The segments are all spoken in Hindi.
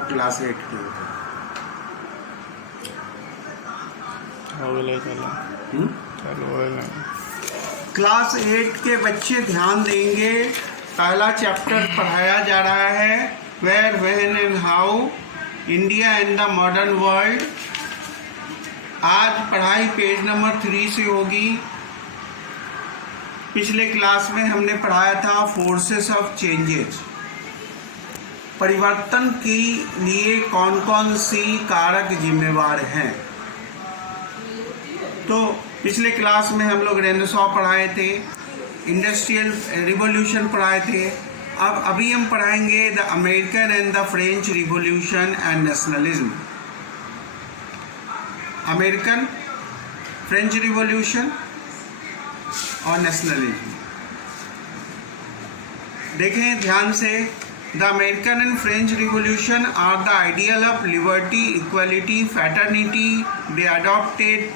और क्लास 8 की होते क्लास 8 के बच्चे ध्यान देंगे। पहला चैप्टर पढ़ाया जा रहा है where when and how India and the modern world. आज पढ़ाई पेज नंबर 3 से होगी। पिछले क्लास में हमने पढ़ाया था फोर्सेस ऑफ चेंजेस, परिवर्तन के लिए कौन कौन सी कारक जिम्मेवार हैं। तो पिछले क्लास में हम लोग रेनेसां पढ़ाए थे, इंडस्ट्रियल रिवॉल्यूशन पढ़ाए थे। अब अभी हम पढ़ाएंगे the American and the French revolution and nationalism. American, French revolution और नेशनलिज्म। देखें ध्यान से। The American and French revolution are the ideal of liberty, equality, fraternity they adopted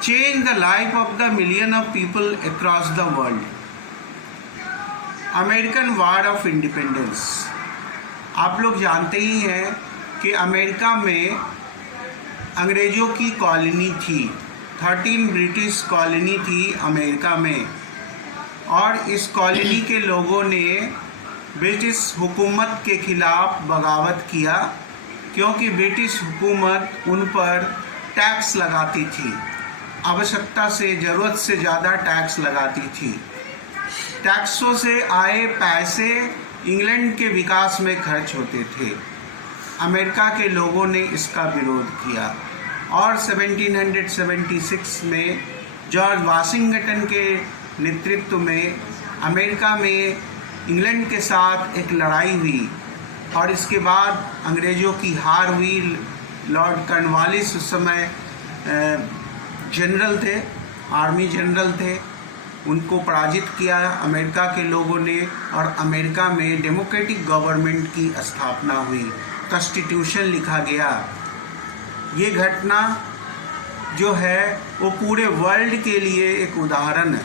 change the life of the million of people across the world. American war of independence. आप लोग जानते ही हैं कि अमेरिका में अंग्रेज़ों की कॉलोनी थी, 13 ब्रिटिश कॉलोनी थी अमेरिका में, और इस कॉलोनी के लोगों ने ब्रिटिश हुकूमत के खिलाफ बगावत किया, क्योंकि ब्रिटिश हुकूमत उन पर टैक्स लगाती थी, आवश्यकता से, ज़रूरत से ज़्यादा टैक्स लगाती थी। टैक्सों से आए पैसे इंग्लैंड के विकास में खर्च होते थे। अमेरिका के लोगों ने इसका विरोध किया और 1776 में जॉर्ज वाशिंगटन के नेतृत्व में अमेरिका में इंग्लैंड के साथ एक लड़ाई हुई, और इसके बाद अंग्रेज़ों की हार हुई। लॉर्ड कॉर्नवालिस उस समय जनरल थे, आर्मी जनरल थे, उनको पराजित किया अमेरिका के लोगों ने, और अमेरिका में डेमोक्रेटिक गवर्नमेंट की स्थापना हुई, कॉन्स्टिट्यूशन लिखा गया। ये घटना जो है वो पूरे वर्ल्ड के लिए एक उदाहरण है।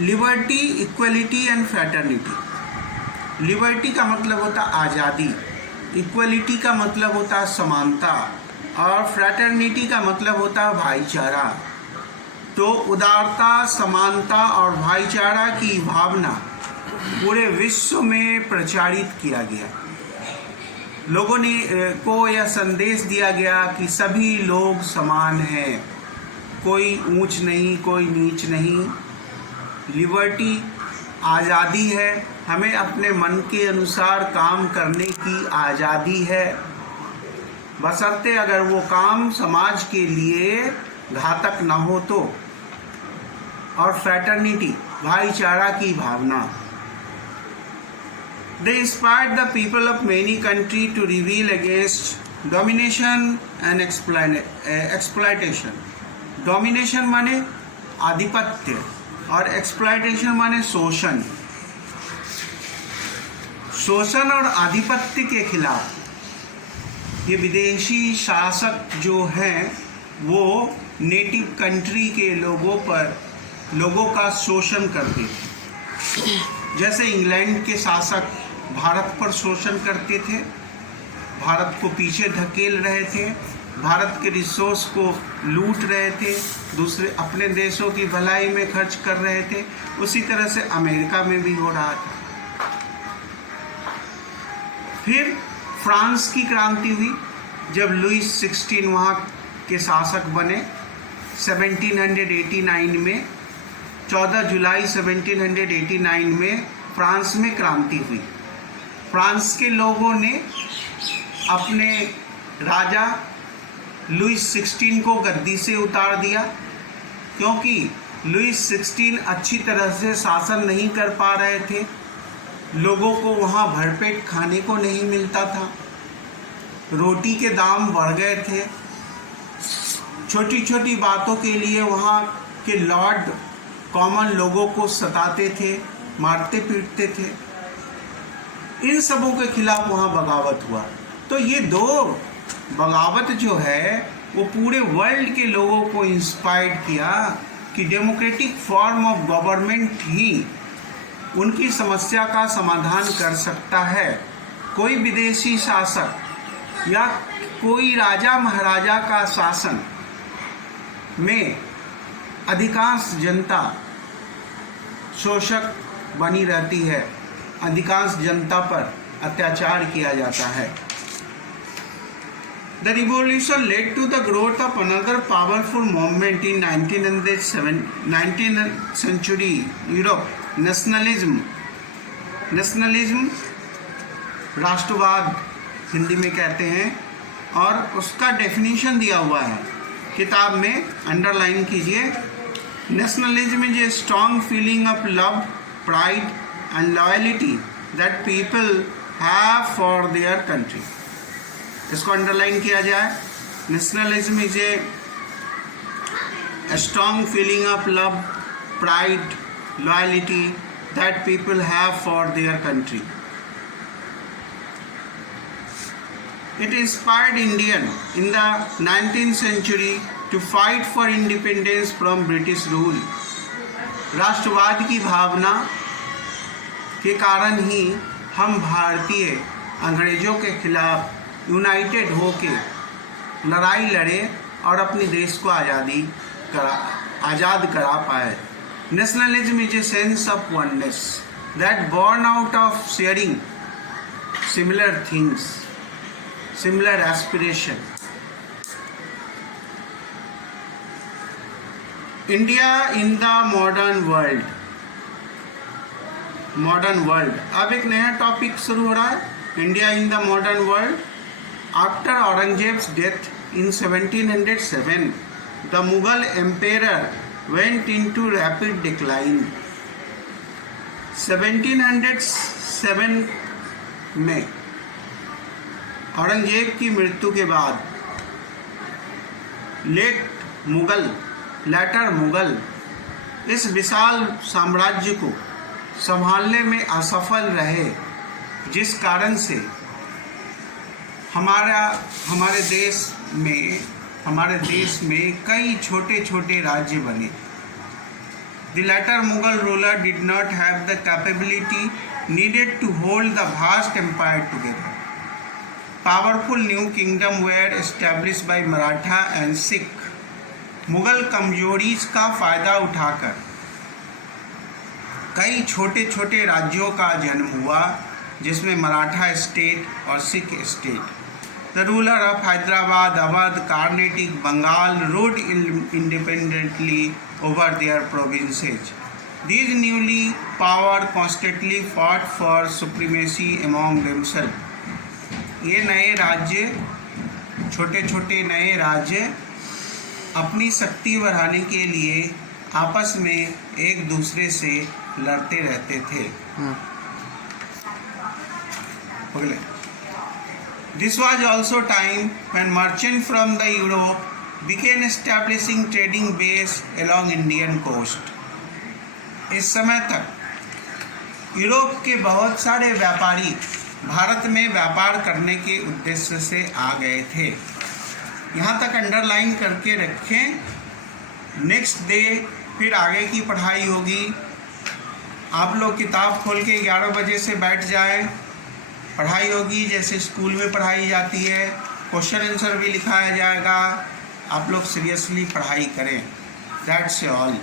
Liberty, equality and fraternity. Liberty का मतलब होता आज़ादी, इक्वलिटी का मतलब होता है समानता, और फ्रैटर्निटी का मतलब होता है भाईचारा। तो उदारता, समानता और भाईचारा की भावना पूरे विश्व में प्रचारित किया गया। लोगों ने को यह संदेश दिया गया कि सभी लोग समान हैं, कोई ऊंच नहीं, कोई नीच नहीं। लिबर्टी आज़ादी है, हमें अपने मन के अनुसार काम करने की आज़ादी है, बशर्ते अगर वो काम समाज के लिए घातक ना हो तो। और फ्रैटर्निटी, भाईचारा की भावना। They inspired the people of many country to reveal against domination and exploitation. Domination माने आधिपत्य और एक्सप्लॉयटेशन माने शोषण। शोषण और आधिपत्य के खिलाफ ये विदेशी शासक जो हैं वो नेटिव कंट्री के लोगों का शोषण करते थे। जैसे इंग्लैंड के शासक भारत पर शोषण करते थे, भारत को पीछे धकेल रहे थे, भारत के रिसोर्स को लूट रहे थे, दूसरे अपने देशों की भलाई में खर्च कर रहे थे। उसी तरह से अमेरिका में भी हो रहा था। फिर फ्रांस की क्रांति हुई जब लुईस 16 वहाँ के शासक बने 1789 में। 14 जुलाई 1789 में फ्रांस में क्रांति हुई। फ्रांस के लोगों ने अपने राजा लुईस 16 को गद्दी से उतार दिया, क्योंकि लुईस 16 अच्छी तरह से शासन नहीं कर पा रहे थे। लोगों को वहाँ भरपेट खाने को नहीं मिलता था, रोटी के दाम बढ़ गए थे, छोटी छोटी बातों के लिए वहाँ के लॉर्ड कॉमन लोगों को सताते थे, मारते पीटते थे। इन सबों के खिलाफ वहाँ बगावत हुआ। तो ये दो बगावत जो है वो पूरे वर्ल्ड के लोगों को इंस्पायर किया कि डेमोक्रेटिक फॉर्म ऑफ गवर्नमेंट ही उनकी समस्या का समाधान कर सकता है। कोई विदेशी शासक या कोई राजा महाराजा का शासन में अधिकांश जनता शोषक बनी रहती है, अधिकांश जनता पर अत्याचार किया जाता है। The revolution led to the growth of another powerful movement in 19th century Europe, nationalism, राष्ट्रवाद हिंदी में कहते हैं, और उसका डेफिनेशन दिया हुआ है किताब में, अंडरलाइन कीजिए। Nationalism is a strong feeling of love, pride and loyalty that people have for their country. इसको अंडरलाइन किया जाए। Nationalism is a strong feeling of love, pride, loyalty that people have for their country. It inspired Indians in the 19th century to fight for independence from British rule. राष्ट्रवाद की भावना के कारण ही हम भारतीय अंग्रेजों के खिलाफ यूनाइटेड होके लड़ाई लड़े और अपने देश को आज़ाद करा पाए। Nationalism is a sense of oneness that born out of sharing similar things, similar aspiration. India in the modern world. अब एक नया टॉपिक शुरू हो रहा है, India in the modern world. After Aurangzeb's death in 1707, the Mughal emperor went into rapid decline. 1707 में औरंगजेब की मृत्यु के बाद लेटर मुगल इस विशाल साम्राज्य को संभालने में असफल रहे, जिस कारण से हमारे देश में कई छोटे छोटे राज्य बने। The latter Mughal ruler did not have the capability needed to hold the vast empire together. Powerful new kingdoms were established by Maratha and Sikh. Mughal कमजोरी का फायदा उठाकर कई छोटे छोटे राज्यों का जन्म हुआ, जिसमें मराठा स्टेट और Sikh state. The ruler of Hyderabad, Awadh, Karnataka, Bengal ruled independently over their provinces. These newly power constantly fought for supremacy among themselves. ये नए राज्य, छोटे छोटे नए राज्य अपनी शक्ति बढ़ाने के लिए आपस में एक दूसरे से लड़ते रहते थे। This was also time when merchants from the Europe began establishing trading base along Indian coast. इस समय तक यूरोप के बहुत सारे व्यापारी भारत में व्यापार करने के उद्देश्य से आ गए थे। यहाँ तक अंडरलाइन करके रखें। नेक्स्ट डे फिर आगे की पढ़ाई होगी। आप लोग किताब खोल के 11 बजे से बैठ जाएं। पढ़ाई होगी जैसे स्कूल में पढ़ाई जाती है, क्वेश्चन आंसर भी लिखाया जाएगा। आप लोग सीरियसली पढ़ाई करें। That's all.